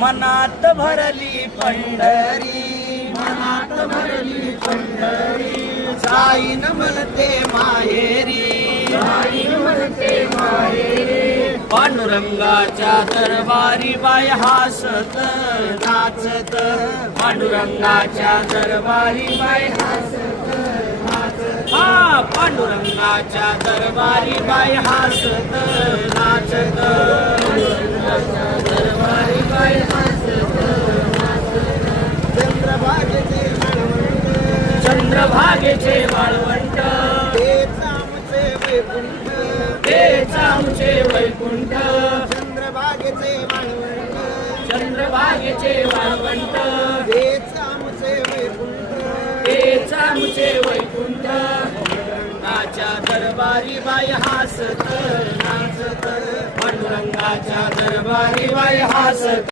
मनात भरली पंढरी, मनात भरली पंढरी, जाईन म्हणते माहेरी, जाईन म्हणते माहेरी. पांडुरंगाच्या दरबारी बाय हासत नाचत, पांडुरंगाच्या दरबारी बाय हासत नाचत, हा पांडुरंगाच्या दरबारी बाय हासत नाचत, पांडुरंगाच्या दरबारी बाय हासत नाचत. चंद्रभागेचे वाळवंट, चंद्रभागेचे वाळवंट, तेच आमचे वैकुंठ, तेच आमचे वैकुंठ. चंद्रभागेचे वाळवंट, चंद्रभागेचे वाळवंट, तेच आमचे वैकुंठ, तेच आमचे वैकुंठ. पांडुरंगाच्या दरबारी बाई हासत नाचत, पांडुरंगाच्या दरबारी बाई हासत